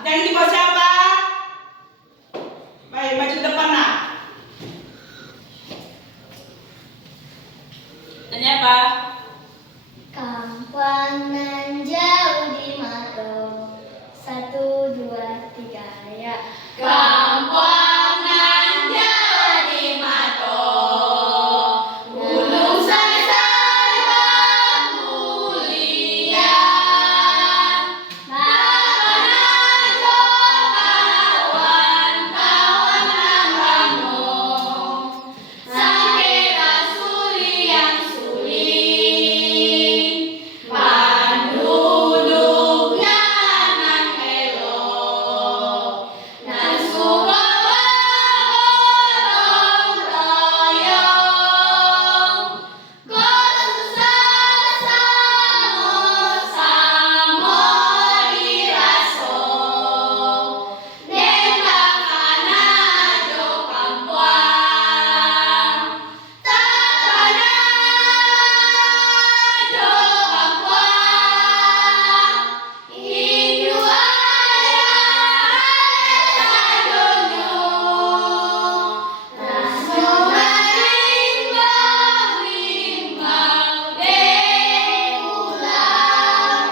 Nyanyi di bawah siapa? Baik, maju ke depan nak. Nyanyi apa? Kampung nan jauh di mata, 1, 2, 3 ya. Kampung nan jauh di mata, gunung sesar mulia. Mana kawan-kawan ramah, sangkira suli yang suling, penduduknya nan elok, nan suka gotong royong, golong susah sama-sama diraso, dekakan ajo kampuang, takkan ajo kampuang, Hindu ayah sadonyo, rasyo berimbang-rimbang dekulang,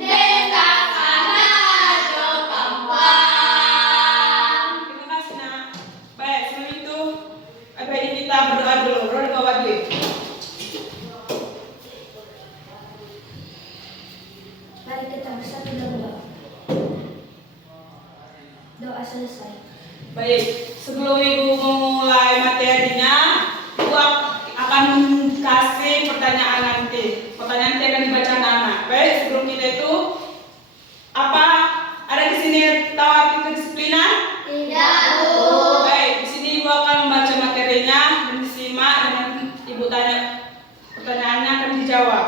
dekakan ajo kampuang. Terima kasih nak. Baik, sebelum itu baik kita berdoa dulu. Berdoa dulu. Mari kita bersatu dalam doa. Doa selesai. Baik, sebelum Ibu memulai materinya, Ibu akan kasih pertanyaan nanti. Pertanyaan nanti akan dibaca anak. Baik, sebelum kita itu, apa ada di sini tahu arti kedisiplinan? Tidak, Bu. Baik, di sini Ibu akan membaca materinya dan disimak dan Ibu tanya pertanyaannya akan dijawab.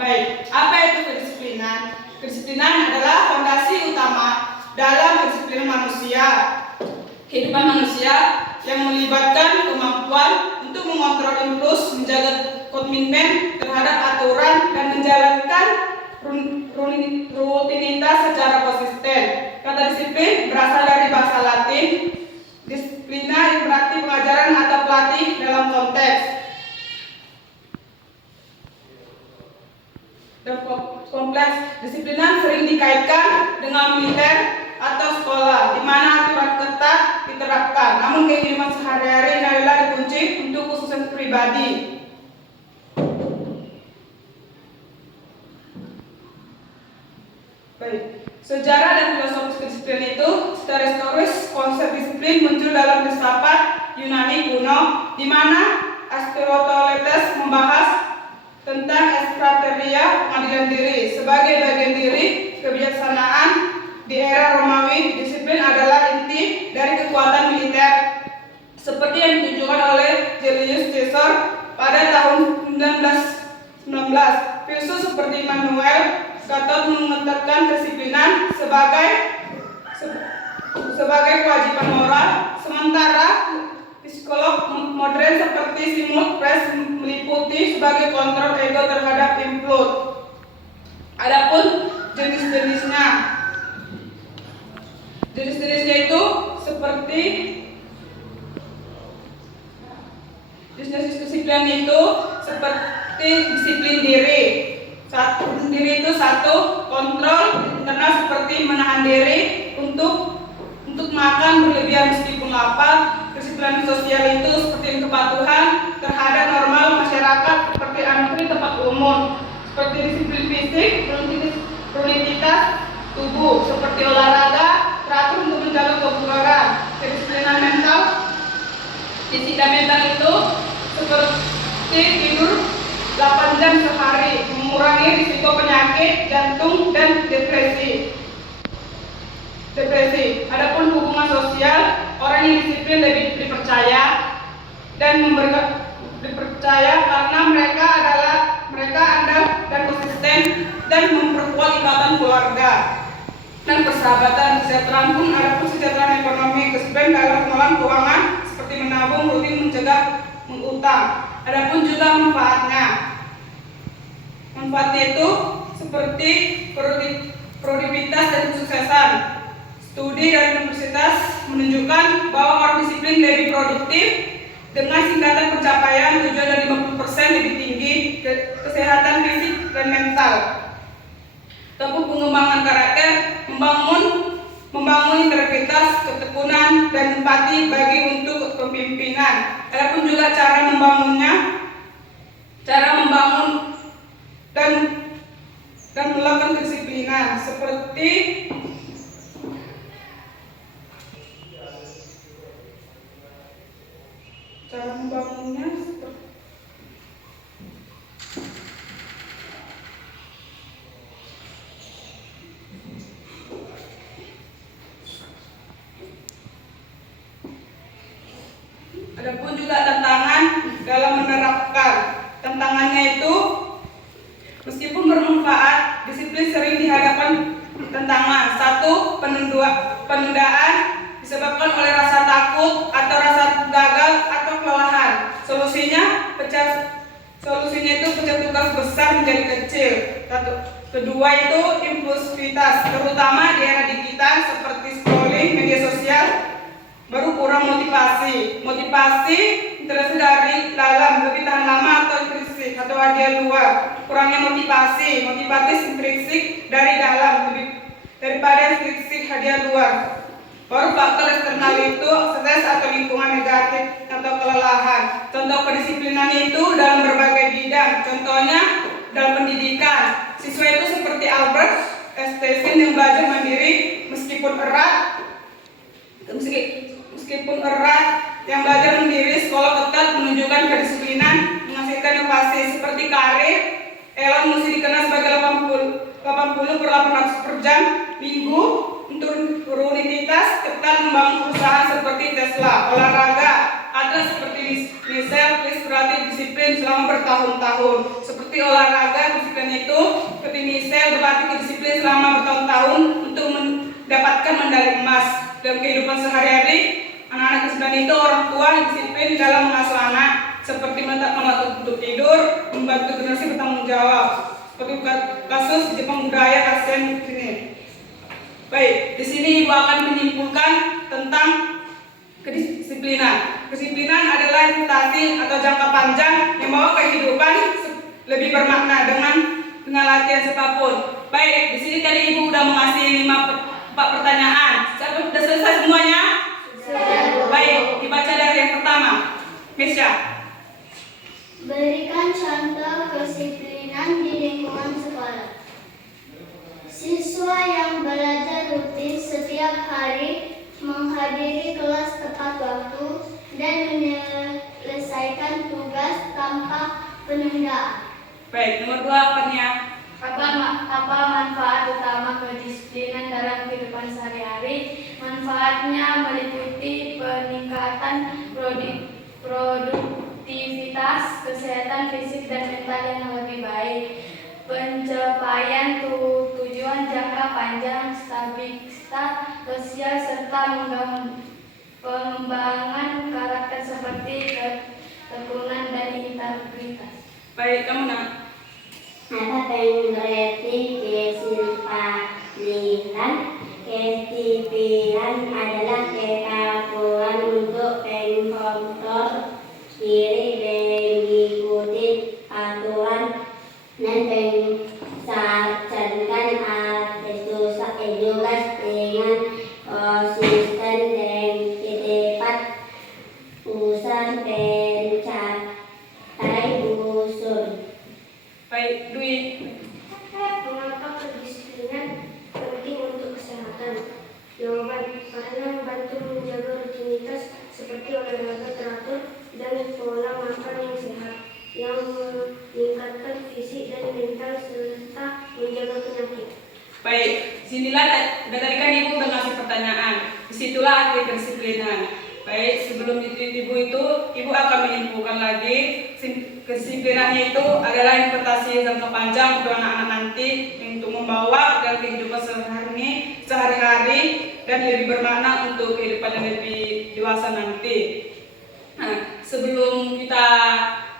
Baik, apa itu kedisiplinan? Kedisiplinan adalah fondasi utama dalam kedisiplinan manusia. Kehidupan manusia yang melibatkan kemampuan untuk mengontrol impuls, menjaga komitmen terhadap aturan, dan menjalankan rutinitas secara konsisten. Kata disiplin berasal dari bahasa Latin disciplina yang berarti pengajaran atau pelatih dalam konteks. Dan kompleks disiplinan sering dikaitkan dengan militer atau sekolah, di mana aturan ketat diterapkan. Namun kehidupan sehari-hari adalah dikunci untuk khususan pribadi. Baik, sejarah dan filosofis disiplin itu secara historis konsep disiplin muncul dalam filsafat Yunani kuno, di mana Aristoteles membahas tentang estrategia pengadilan diri sebagai bagian diri kebijaksanaan. Di era Romawi, disiplin adalah inti dari kekuatan militer, seperti yang ditunjukkan oleh Julius Caesar pada tahun 1919. Filsuf seperti Immanuel Kant mengetatkan kedisiplinan sebagai kewajiban moral, sementara psikolog modern seperti Sigmund Freud meliputi sebagai kontrol ego terhadap impuls. Adapun jenis-jenisnya itu seperti jenis disiplin itu seperti disiplin diri. Diri itu satu, kontrol internal seperti menahan diri untuk makan berlebihan meskipun lapar. Disiplin sosial itu seperti kepatuhan terhadap normal masyarakat seperti antri tempat umum. Seperti disiplin fisik, rutinitas tubuh seperti olahraga, teratur untuk menjaga kebugaran. Kedisiplinan mental, disiplin mental itu seperti tidur 8 jam sehari, mengurangi risiko penyakit jantung dan depresi. Adapun hubungan sosial, orang yang disiplin lebih dipercaya dan dipercaya karena mereka andal dan konsisten dan memperkuat ikatan keluarga dan persahabatan. Kesejahteraan pun ada kesejahteraan ekonomi, kesehatan dalam pengelolaan keuangan seperti menabung, rutin, mencegah mengutang. Adapun juga manfaatnya itu seperti produktivitas dan kesuksesan. Studi dari universitas menunjukkan bahwa orang disiplin lebih produktif dengan tingkatan pencapaian tujuan dari 50% lebih tinggi kesehatan fisik dan mental. Tempuh pengembangan karakter, membangun integritas, ketekunan, dan empati bagi untuk kepemimpinan. Adapun juga cara membangunnya, cara membangun dan melakukan kedisiplinan seperti cara membangunnya adapun juga tantangan dalam menerapkan. Tantangannya itu meskipun bermanfaat, disiplin sering dihadapkan tantangan. 1. Penundaan disebabkan oleh rasa takut atau rasa gagal atau kelelahan. Solusinya itu pecah tugas besar menjadi kecil. Kedua itu impulsivitas, terutama di era digital seperti scrolling media sosial. Baru kurang motivasi terasa dari dalam, lebih tahan lama atau intrinsik atau hadiah luar. Kurangnya motivasi intrinsik dari dalam lebih daripada intrinsik hadiah luar. Baru faktor eksternal itu stres atau lingkungan negatif atau kelelahan. Contoh kedisiplinan itu dalam berbagai bidang. Contohnya dalam pendidikan, siswa itu seperti Albert Einstein yang belajar mandiri meskipun erat, yang belajar mandiri, sekolah ketat menunjukkan kedisiplinan, menghasilkan inovasi. Seperti karir, Elon Musk dikenal sebagai 80/800 per jam minggu. Untuk rutinitas, ketat membangun perusahaan seperti Tesla. Olahraga, atlet seperti Michelle Phelps berlatih disiplin selama bertahun-tahun. Seperti olahraga, disiplin itu seperti Michelle berlatih disiplin selama bertahun-tahun untuk mendapatkan medali emas. Dalam kehidupan sehari-hari, anak-anak disiplin itu orang tua yang disiplin dalam mengasuh anak, seperti meletakkan waktu untuk tidur, membantu generasi bertanggung jawab. Seperti kasus di Jepang budaya ASEAN ini. Baik, di sini Ibu akan menyimpulkan tentang kedisiplinan. Kedisiplinan adalah investasi atau jangka panjang yang membawa kehidupan lebih bermakna dengan latihan siapapun. Baik, di sini tadi Ibu sudah mengasih 4 pertanyaan. Sudah selesai semuanya? Sudah. Baik, dibaca dari yang pertama. Mesya. Berikan contoh kedisiplinan di lingkungan sekolah. Siswa yang belajar rutin setiap hari, menghadiri kelas tepat waktu, dan menyelesaikan tugas tanpa penundaan. Baik, nomor 2 apanya? Apa manfaat utama kedisiplinan dalam kehidupan sehari-hari? Manfaatnya meliputi peningkatan produktivitas, kesehatan fisik dan mental yang lebih baik, pencapaian tujuan jangka panjang, stabilitas sosial, serta pengembangan karakter seperti ketekunan dan integritas. Baik, kamu nak? Apa yang berarti kedisiplinan? Kedisiplinan adalah kemampuan untuk mengontrol diri, mengikuti aturan, dan menjalankan tugas dengan konsisten dan tepat, usaha mencapai usul. Baik, Dwi. Mengapa kedisiplinan penting untuk kesehatan? Jawaban, karena membantu menjaga rutinitas seperti olahraga teratur dan pola makan yang sehat, yang meningkatkan fisik dan mental serta menjaga penyakit. Baik, sinilah tadi kan Ibu udah ngasih pertanyaan. Disitulah arti kedisiplinan. Baik, sebelum Ibu akan menyimpulkan lagi. Kedisiplinannya itu adalah investasi jangka panjang untuk anak-anak nanti untuk membawa dalam kehidupan sehari-hari dan lebih bermakna untuk kehidupan yang lebih dewasa nanti. Nah, sebelum kita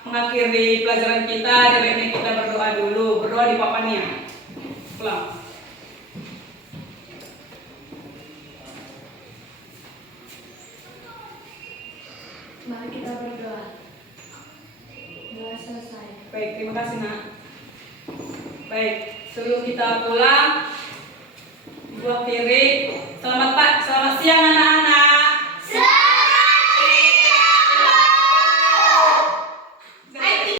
mengakhiri pelajaran kita, baiknya kita berdoa dulu. Berdoa di papannya. Pulang. Mari kita berdoa. Doa selesai. Baik, terima kasih nak. Baik, sebelum kita pulang, Ibu akhiri